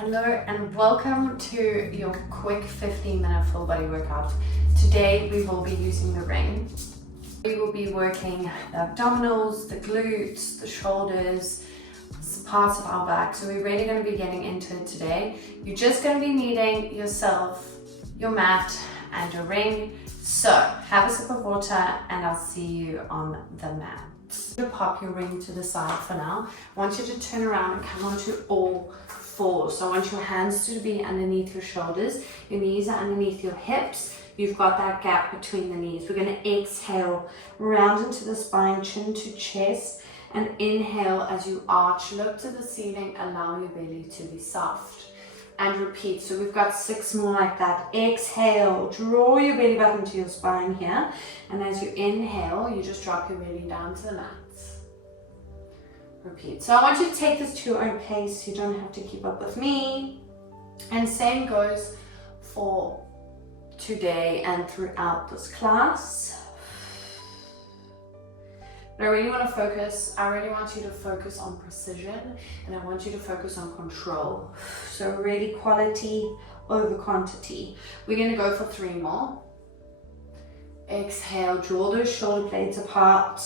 Hello and welcome to your quick 15-minute full body workout. Today we will be using the ring. We will be working the abdominals, the glutes, the shoulders, some parts of our back. So we're really going to be getting into it today. You're just going to be needing yourself, your mat and your ring. So have a sip of water and I'll see you on the mat. Pop your ring to the side for now. I want you to turn around and come onto all fours. So I want your hands to be underneath your shoulders. Your knees are underneath your hips. You've got that gap between the knees. We're going to exhale, round into the spine, chin to chest, and inhale as you arch, look to the ceiling, allow your belly to be soft. And repeat. So we've got 6 more like that. Exhale, draw your belly button to your spine here. And as you inhale, you just drop your belly down to the mat. Repeat. So I want you to take this to your own pace. You don't have to keep up with me. And same goes for today and throughout this class. But I really want you to focus on precision and I want you to focus on control. So really quality over quantity. We're going to go for 3 more. Exhale, draw those shoulder blades apart.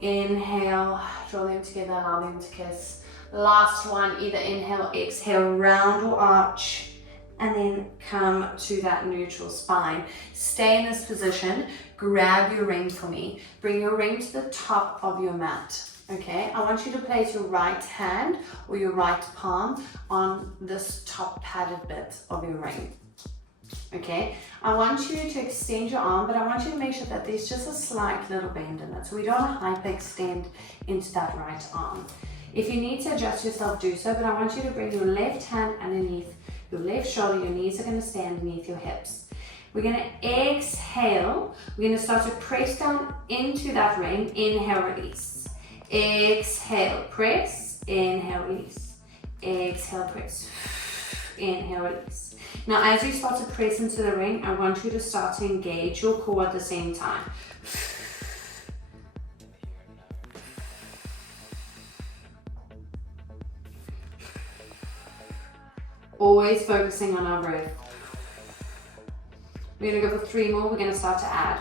Inhale, draw them together, allow them to kiss. Last one, either inhale or exhale, round or arch, and then come to that neutral spine. Stay in this position, grab your ring for me. Bring your ring to the top of your mat, okay? I want you to place your right hand or your right palm on this top padded bit of your ring. Okay, I want you to extend your arm, but I want you to make sure that there's just a slight little bend in it. So we don't want to hyperextend into that right arm. If you need to adjust yourself, do so, but I want you to bring your left hand underneath your left shoulder. Your knees are going to stay underneath your hips. We're going to exhale. We're going to start to press down into that ring. Inhale, release. Exhale, press. Inhale, release. Exhale, press. Inhale, release. Now, as you start to press into the ring, I want you to start to engage your core at the same time. Always focusing on our breath. We're going to go for 3 more. We're going to start to add.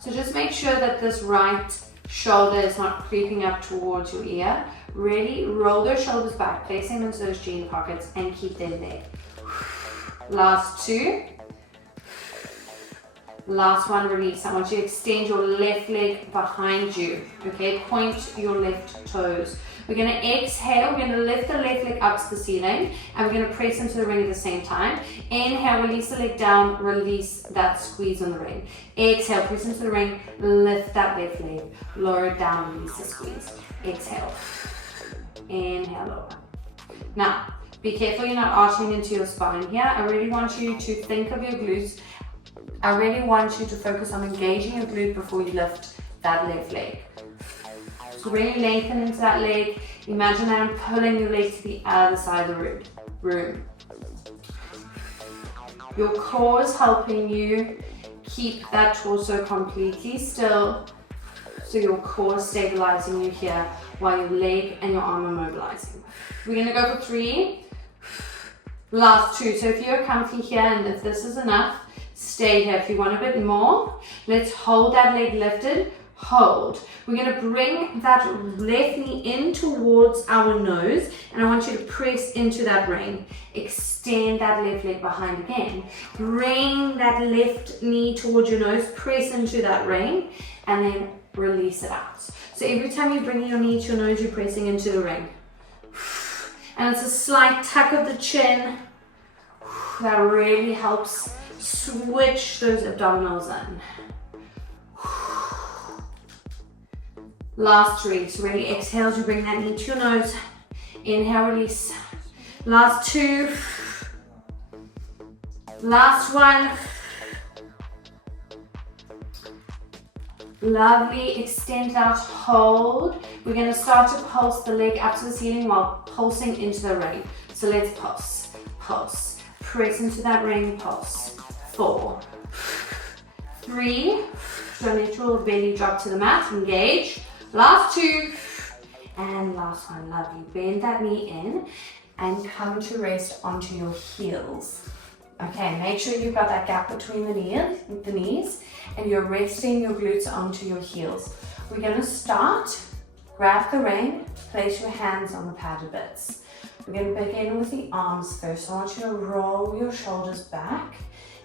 So just make sure that this right shoulder is not creeping up towards your ear. Really roll those shoulders back, place them into those jean pockets and keep them there. Last 2. Last one, release. I want you to extend your left leg behind you. Okay, point your left toes. We're going to exhale. We're going to lift the left leg up to the ceiling and we're going to press into the ring at the same time. Inhale, release the leg down, release that squeeze on the ring. Exhale, press into the ring, lift that left leg, lower it down, release the squeeze. Exhale. Inhale, lower. Now, be careful you're not arching into your spine here. I really want you to think of your glutes. I really want you to focus on engaging your glute before you lift that left leg. So really lengthen into that leg. Imagine that I'm pulling your leg to the other side of the room. Your core is helping you keep that torso completely still. So your core is stabilizing you here while your leg and your arm are mobilizing. We're going to go for 3. Last 2. So if you're comfy here and if this is enough, stay here. If you want a bit more, let's hold that leg lifted. Hold. We're going to bring that left knee in towards our nose and I want you to press into that ring. Extend that left leg behind again. Bring that left knee towards your nose, press into that ring and then release it out. So every time you bring your knee to your nose, you're pressing into the ring. And it's a slight tuck of the chin. That really helps switch those abdominals in. Last 3. So really exhale as you bring that knee to your nose. Inhale, release. Last 2. Last 1. Lovely. Extend out, hold. We're going to start to pulse the leg up to the ceiling while pulsing into the ring. So let's pulse, pulse. Press into that ring, pulse. 4, 3. So neutral belly drop to the mat, engage. Last 2. And last one, lovely. Bend that knee in. and come to rest onto your heels. Okay, make sure you've got that gap between the knees, and you're resting your glutes onto your heels. We're gonna start, grab the ring, place your hands on the padded bits. We're gonna begin with the arms first. I want you to roll your shoulders back,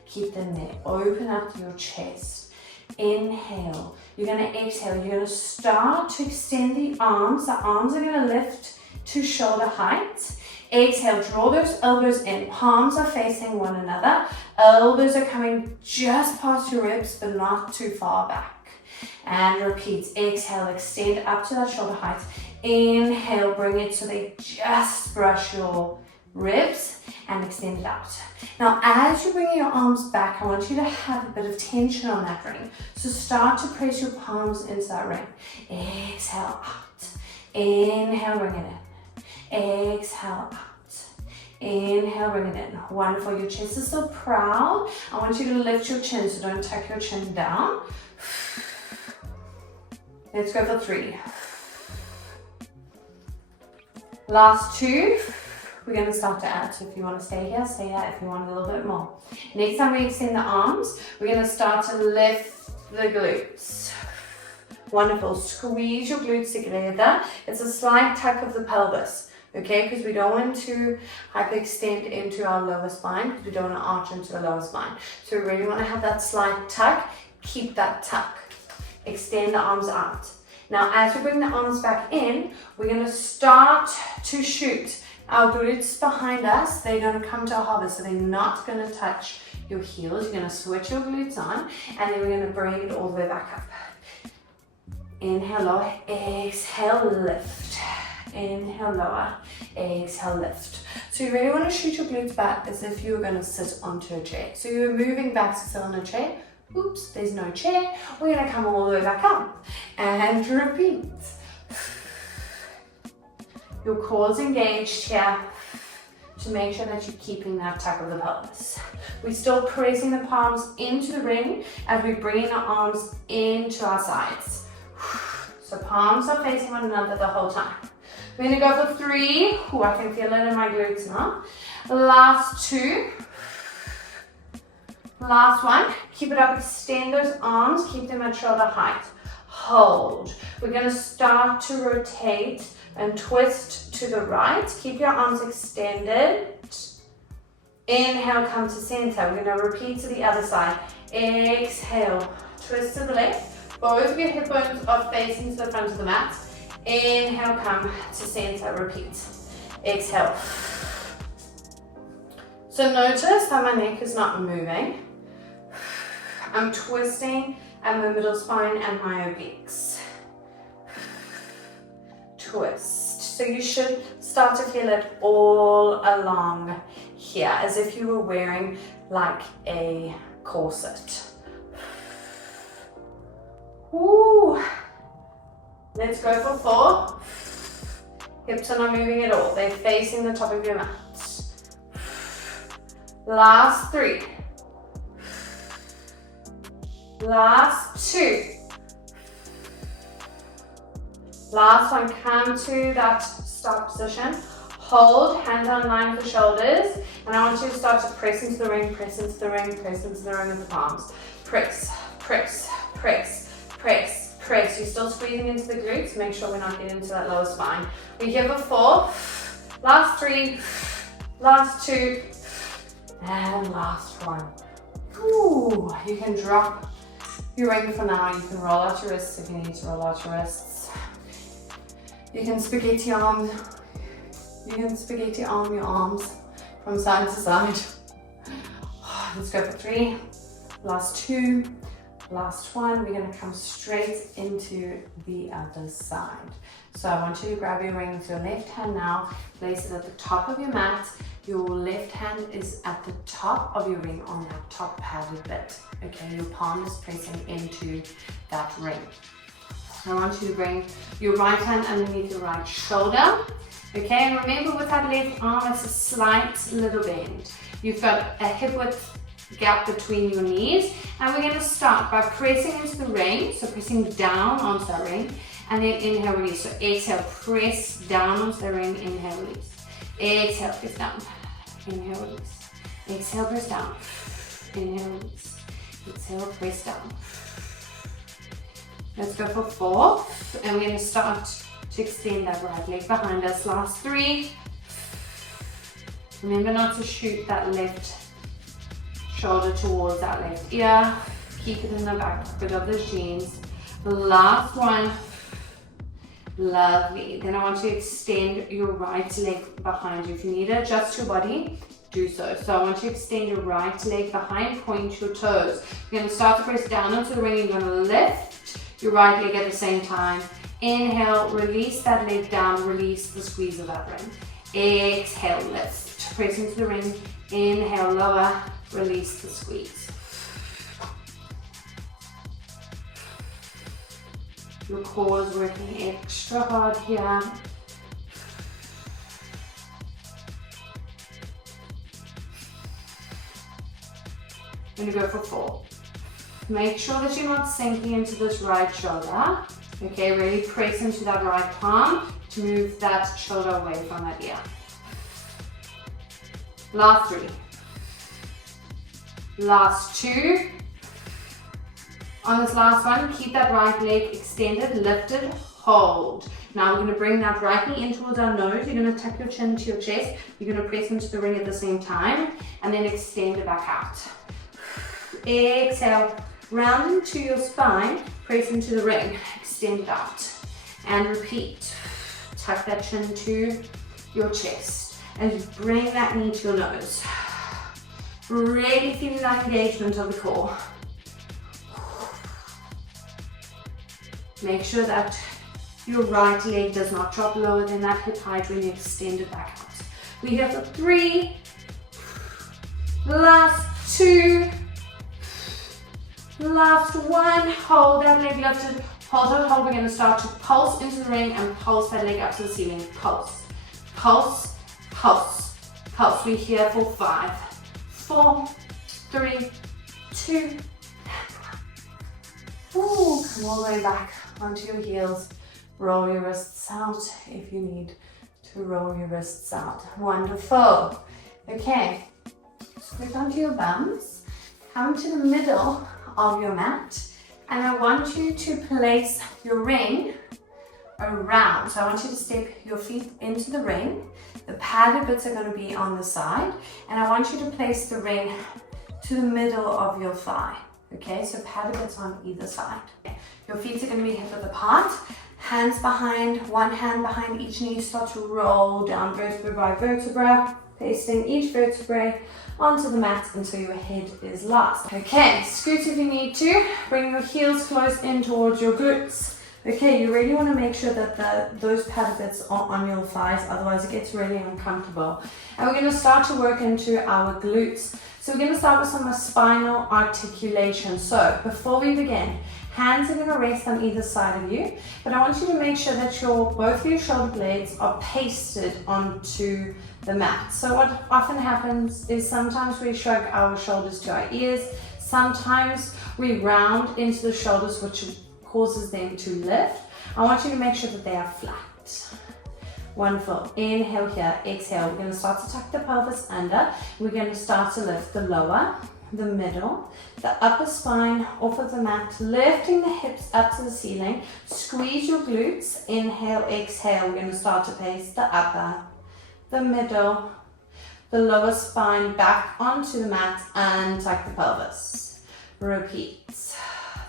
keep them there, open up your chest. Inhale, you're gonna exhale, you're gonna start to extend the arms are gonna lift to shoulder height. Exhale, draw those elbows in, palms are facing one another, elbows are coming just past your ribs but not too far back. And repeat, exhale, extend up to that shoulder height. Inhale, bring it so they just brush your ribs and extend it out. Now, as you bring your arms back, I want you to have a bit of tension on that ring. So start to press your palms into that ring. Exhale out. Inhale, bring it in. Exhale out. Inhale, bring it in. Wonderful. Your chest is still proud. I want you to lift your chin, so don't tuck your chin down. Let's go for 3. Last 2. We're going to start to add. So if you want to stay here, stay here. If you want a little bit more. Next time we extend the arms, we're going to start to lift the glutes. Wonderful. Squeeze your glutes together. It's a slight tuck of the pelvis. Okay, because we don't want to hyperextend into our lower spine, because we don't want to arch into the lower spine. So we really want to have that slight tuck. Keep that tuck. Extend the arms out. Now, as we bring the arms back in, we're going to start to shoot. Our glutes behind us, they're going to come to a hover, so they're not going to touch your heels. You're going to switch your glutes on, and then we're going to bring it all the way back up. Inhale, lower, exhale, lift. Inhale, lower, exhale, lift. So you really want to shoot your glutes back as if you were going to sit onto a chair. So you're moving back to sit on a chair. Oops, there's no chair. We're going to come all the way back up and repeat. Your core's engaged here to make sure that you're keeping that tuck of the pelvis. We're still pressing the palms into the ring as we bring our arms into our sides. So palms are facing one another the whole time. We're going to go for 3. Ooh, I can feel it in my glutes now. Last 2. Last 1. Keep it up, extend those arms, keep them at shoulder height. Hold. We're going to start to rotate and twist to the right. Keep your arms extended. Inhale, come to center. We're going to repeat to the other side. Exhale, twist to the left. Both of your hip bones are facing to the front of the mat. Inhale, come to center, repeat. Exhale. So notice that my neck is not moving. I'm twisting at my middle spine and my obliques. Twist. So you should start to feel it all along here, as if you were wearing like a corset. Woo. Let's go for 4. Hips are not moving at all. They're facing the top of your mat. Last 3. Last 2. Last one, come to that start position. Hold, hands on line with the shoulders. And I want you to start to press into the ring, press into the ring, press into the ring with the palms. Press, press, press, press, press. You're still squeezing into the glutes. Make sure we're not getting into that lower spine. We're here for 4. Last 3. Last 2. And last 1. Ooh, you can drop your ring for now. You can roll out your wrists if you need to roll out your wrists. You can spaghetti arm your arms from side to side. Let's go for 3. Last 2. Last 1. We're going to come straight into the other side. So I want you to grab your ring with your left hand now. Place it at the top of your mat. Your left hand is at the top of your ring on that top padded bit. Okay, your palm is pressing into that ring. I want you to bring your right hand underneath your right shoulder. Okay, and remember with that left arm, it's a slight little bend. You've got a hip width gap between your knees. And we're going to start by pressing into the ring, so pressing down onto that ring, and then inhale, release. So exhale, press down onto the ring, inhale, release. Exhale, press down. Inhale, release. Exhale, press down. Inhale, release. Exhale, press down. Let's go for 4. And we're going to start to extend that right leg behind us. Last 3. Remember not to shoot that left shoulder towards that left ear. Keep it in the back pocket of the jeans. Last 1. Lovely. Then I want you to extend your right leg behind you. If you need to adjust your body, do so. So I want you to extend your right leg behind, point your toes. You're going to start to press down onto the ring. You're going to lift your right leg at the same time. Inhale, release that leg down, release the squeeze of that ring. Exhale, lift, press into the ring. Inhale, lower, release the squeeze. Your core is working extra hard here. I'm going to go for 4. Make sure that you're not sinking into this right shoulder. Okay, really press into that right palm to move that shoulder away from that ear. Last 3. Last 2. On this last one, keep that right leg extended, lifted, hold. Now we're going to bring that right knee in towards our nose. You're going to tuck your chin to your chest. You're going to press into the ring at the same time and then extend it back out. Exhale, round into your spine, press into the ring, extend it out. And repeat. Tuck that chin to your chest and bring that knee to your nose. Really feeling that engagement of the core. Make sure that your right leg does not drop lower than that hip height when you extend it back out. We here for 3, last 2, last 1, hold that leg lifted, hold it, hold. We're going to start to pulse into the ring and pulse that leg up to the ceiling. Pulse, pulse, pulse, pulse. We're here for 5, 4, 3, 2, ooh, come all the way back onto your heels. Roll your wrists out if you need to roll your wrists out. Wonderful. Okay, squeeze onto your bums. Come to the middle of your mat. And I want you to place your ring around. So I want you to step your feet into the ring. The padded bits are going to be on the side. And I want you to place the ring to the middle of your thigh. Okay, so padded bits on either side. Your feet are going to be hip width apart. Hands behind, one hand behind each knee. Start to roll down vertebra by vertebra, pasting each vertebrae onto the mat until your head is last. Okay, scoot if you need to. Bring your heels close in towards your glutes. Okay, you really want to make sure that those padded bits are on your thighs, otherwise it gets really uncomfortable. And we're going to start to work into our glutes. So we're going to start with some spinal articulation. So before we begin, hands are going to rest on either side of you, but I want you to make sure that both of your shoulder blades are pasted onto the mat. So what often happens is sometimes we shrug our shoulders to our ears, sometimes we round into the shoulders, which causes them to lift. I want you to make sure that they are flat. Wonderful. Inhale here, exhale. We're going to start to tuck the pelvis under. We're going to start to lift the lower, the middle, the upper spine off of the mat, lifting the hips up to the ceiling. Squeeze your glutes. Inhale, exhale. We're going to start to pace the upper, the middle, the lower spine back onto the mat and tuck the pelvis. Repeat.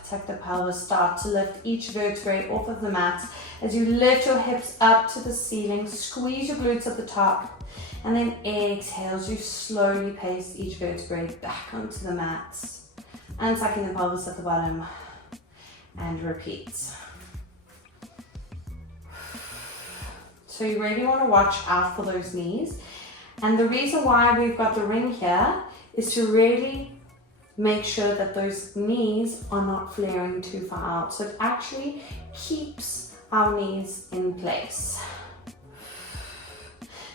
Tuck the pelvis, start to lift each vertebrae off of the mat. As you lift your hips up to the ceiling, squeeze your glutes at the top, and then exhale as you slowly pace each vertebrae back onto the mat. And tucking the pelvis at the bottom, and repeat. So you really want to watch out for those knees. And the reason why we've got the ring here is to really make sure that those knees are not flaring too far out. So it actually keeps our knees in place.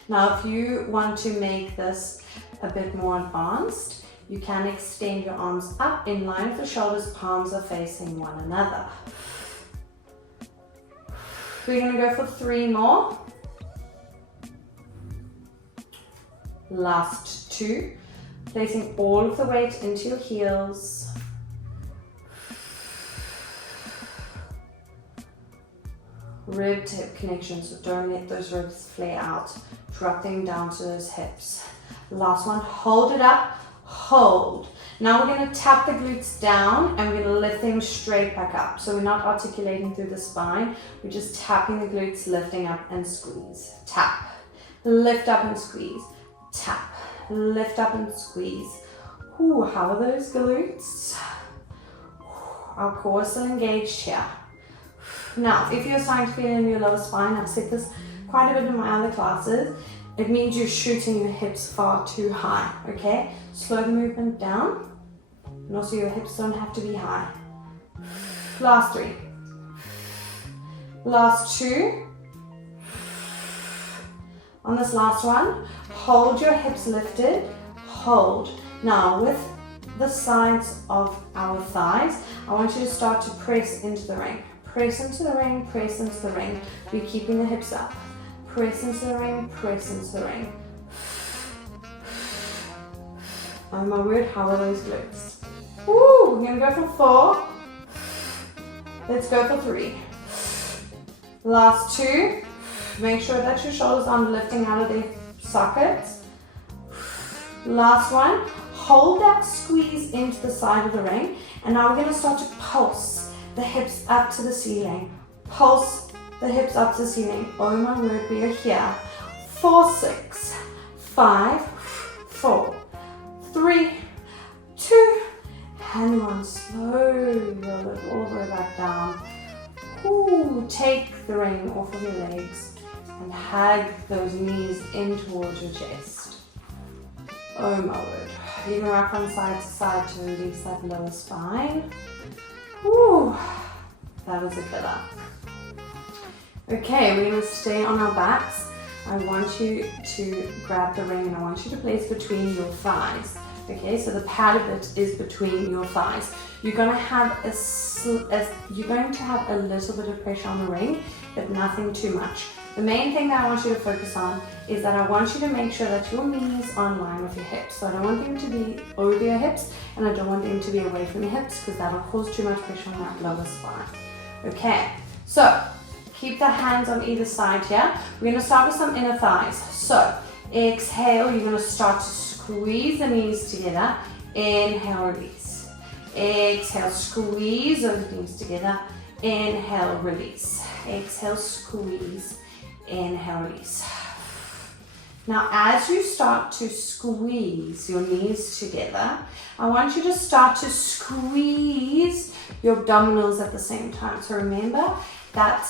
Now, if you want to make this a bit more advanced, you can extend your arms up in line with the shoulders, palms are facing one another. We're going to go for 3 more. Last 2. Placing all of the weight into your heels. Rib to hip connection, so don't let those ribs flare out. Drop them down to those hips. Last one, hold it up, hold. Now we're going to tap the glutes down and we're going to lift them straight back up. So we're not articulating through the spine, we're just tapping the glutes, lifting up and squeeze. Tap, lift up and squeeze. Tap, lift up and squeeze. Ooh, how are those glutes? Our core is still engaged here. Now, if you're starting to feel in your lower spine, I've said this quite a bit in my other classes, it means you're shooting your hips far too high, okay? Slow the movement down, and also your hips don't have to be high. Last 3. Last 2. On this last one, hold your hips lifted, hold. Now, with the sides of our thighs, I want you to start to press into the ring. Press into the ring, press into the ring. We're keeping the hips up. Press into the ring, press into the ring. Oh my word, how are those glutes? Woo, we're gonna go for 4. Let's go for 3. Last 2. Make sure that your shoulders aren't lifting out of their sockets. Last one. Hold that squeeze into the side of the ring. And now we're gonna start to pulse the hips up to the ceiling. Pulse the hips up to the ceiling. Oh my word, we are here. 4, 6, 5, 4, 3, 2, and 1. Slowly roll it all the way back down. Ooh, take the ring off of your legs and hug those knees in towards your chest. Oh my word. Even rock from side to side to release that lower spine. Ooh, that was a killer. Okay, we're going to stay on our backs. I want you to grab the ring and I want you to place between your thighs. Okay, so the pad of it is between your thighs. You're going to have a little bit of pressure on the ring, but nothing too much. The main thing that I want you to focus on is that I want you to make sure that your knees are in line with your hips. So I don't want them to be over your hips and I don't want them to be away from your hips because that'll cause too much pressure on that lower spine. Okay, so keep the hands on either side here. We're going to start with some inner thighs. So exhale, you're going to start to squeeze the knees together. Inhale, release. Exhale, squeeze those knees together. Inhale, release. Exhale, squeeze. Inhale, release. Now, as you start to squeeze your knees together, I want you to start to squeeze your abdominals at the same time. So remember that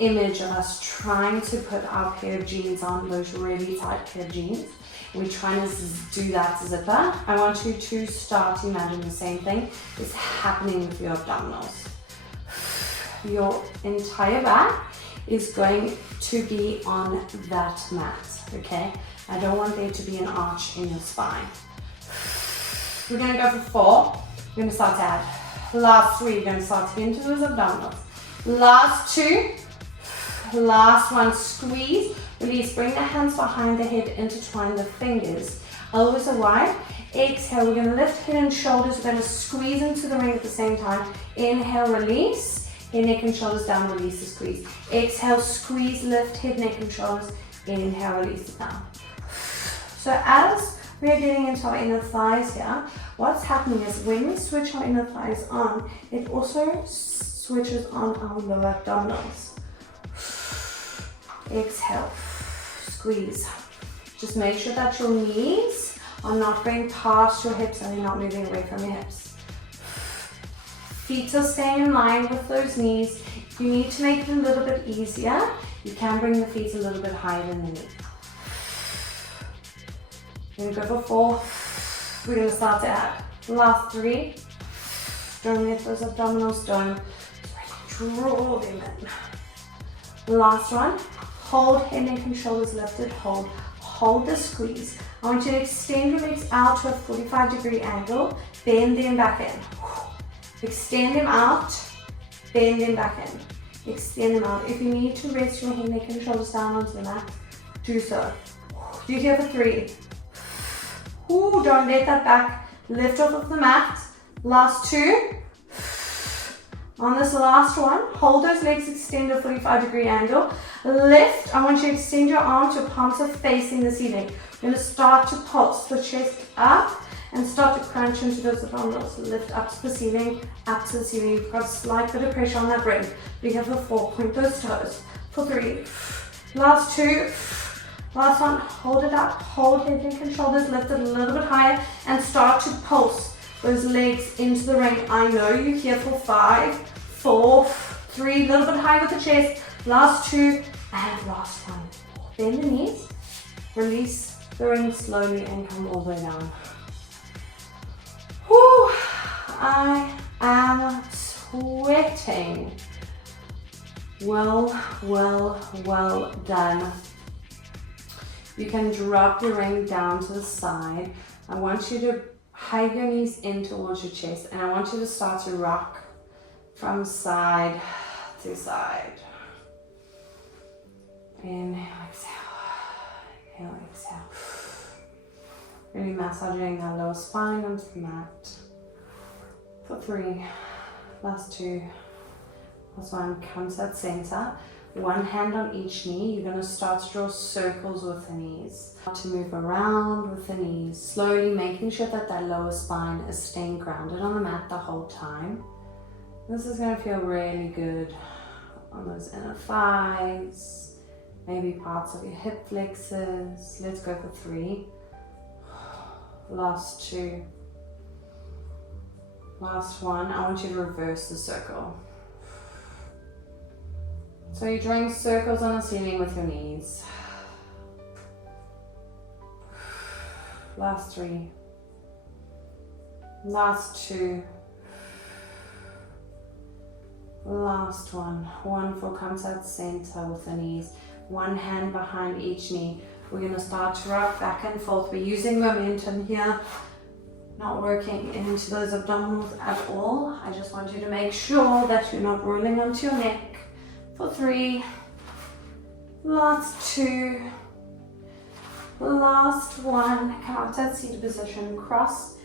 image of us trying to put our pair of jeans on, those really tight pair of jeans. We're trying to do that zipper. I want you to start to imagine the same thing is happening with your abdominals. Your entire back is going to be on that mat, okay? I don't want there to be an arch in your spine. We're gonna go for 4. We're gonna start to add. Last 3, we're gonna start to get into those abdominals. Last 2, last 1, squeeze, release, bring the hands behind the head, intertwine the fingers, elbows are wide. Exhale, we're gonna lift head and shoulders, we're gonna squeeze into the ring at the same time. Inhale, release. Head, neck and shoulders down, release the squeeze. Exhale, squeeze, lift, head, neck and shoulders. Inhale, release it down. So as we're getting into our inner thighs here, what's happening is when we switch our inner thighs on, it also switches on our lower abdominals. Exhale, squeeze. Just make sure that your knees are not going past your hips and they're not moving away from your hips. Feet are staying in line with those knees. If you need to make it a little bit easier, you can bring the feet a little bit higher than the knee. We're gonna go for 4. We're gonna start to add. Last 3. Don't let those abdominals down. Draw them in. Last one. Hold head, neck and shoulders lifted. Hold. Hold the squeeze. I want you to extend your legs out to a 45-degree angle. Bend them back in. Extend them out, bend them back in. Extend them out. If you need to rest your head, neck and shoulders down onto the mat, do so. Do you hear for 3? Ooh, don't let that back lift off of the mat. Last 2. On this last one, hold those legs extended 45-degree angle. Lift. I want you to extend your arm to your palms are facing the ceiling. You're going to start to pulse the chest up and start to crunch into those abdominals. Lift up to the ceiling, up to the ceiling. You've got a slight bit of pressure on that ring. Be here for 4. Point those toes. For 3. Last 2. Last one. Hold it up. Hold head, neck, and shoulders. Lift it a little bit higher and start to pulse those legs into the ring. I know you're here for 5, 4, 3. A little bit high with the chest. Last 2 and last 1. Bend the knees. Release the ring slowly and come all the way down. Whew, I am sweating. Well done. You can drop your ring down to the side. I want you to hug your knees in towards your chest, and I want you to start to rock from side to side. Inhale, exhale. Inhale, exhale. Really massaging that lower spine onto the mat. For 3. Last 2. Last 1. Come to that center. One hand on each knee. You're going to start to draw circles with the knees. To move around with the knees. Slowly making sure that that lower spine is staying grounded on the mat the whole time. This is going to feel really good on those inner thighs. Maybe parts of your hip flexors. Let's go for 3. Last 2. Last 1. I want you to reverse the circle. So you're drawing circles on the ceiling with your knees. Last 3. Last 2. Last 1. Wonderful. Come to that center with the knees. One hand behind each knee. We're going to start to rock back and forth. We're using momentum here, not working into those abdominals at all. I just want you to make sure that you're not rolling onto your neck. For 3. Last 2. Last 1. Come out to that seated position. Cross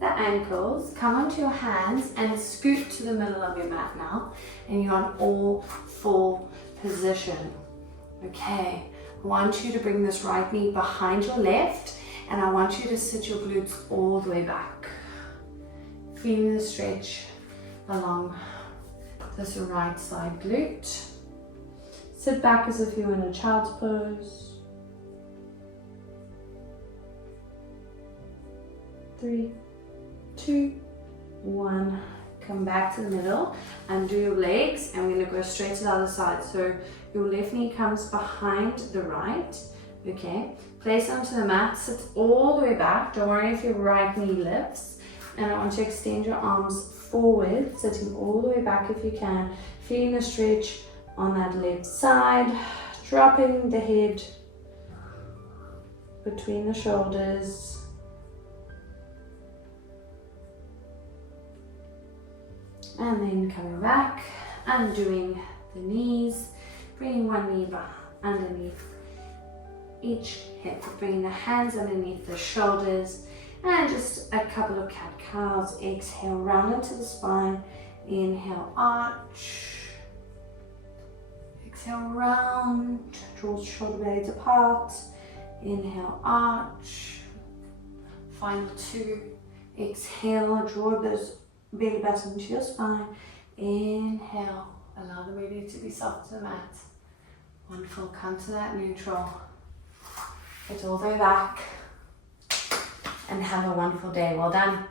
the ankles. Come onto your hands and scoot to the middle of your mat now. And you're on all 4 position. Okay. I want you to bring this right knee behind your left, and I want you to sit your glutes all the way back. Feeling the stretch along this right side glute. Sit back as if you're in a child's pose. 3, 2, 1. Come back to the middle, undo your legs, and we're going to go straight to the other side. So your left knee comes behind the right, okay? Place onto the mat, sit all the way back. Don't worry if your right knee lifts. And I want you to extend your arms forward, sitting all the way back if you can. Feeling the stretch on that left side, dropping the head between the shoulders. And then coming back, undoing the knees, bringing one knee back underneath each hip, bringing the hands underneath the shoulders, and just a couple of cat-cows. Exhale, round into the spine. Inhale, arch. Exhale, round. Draw shoulder blades apart. Inhale, arch. Final 2. Exhale, draw those belly button to your spine. Inhale, allow the belly to be soft to the mat. Wonderful, come to that neutral. Get all the way back and have a wonderful day. Well done.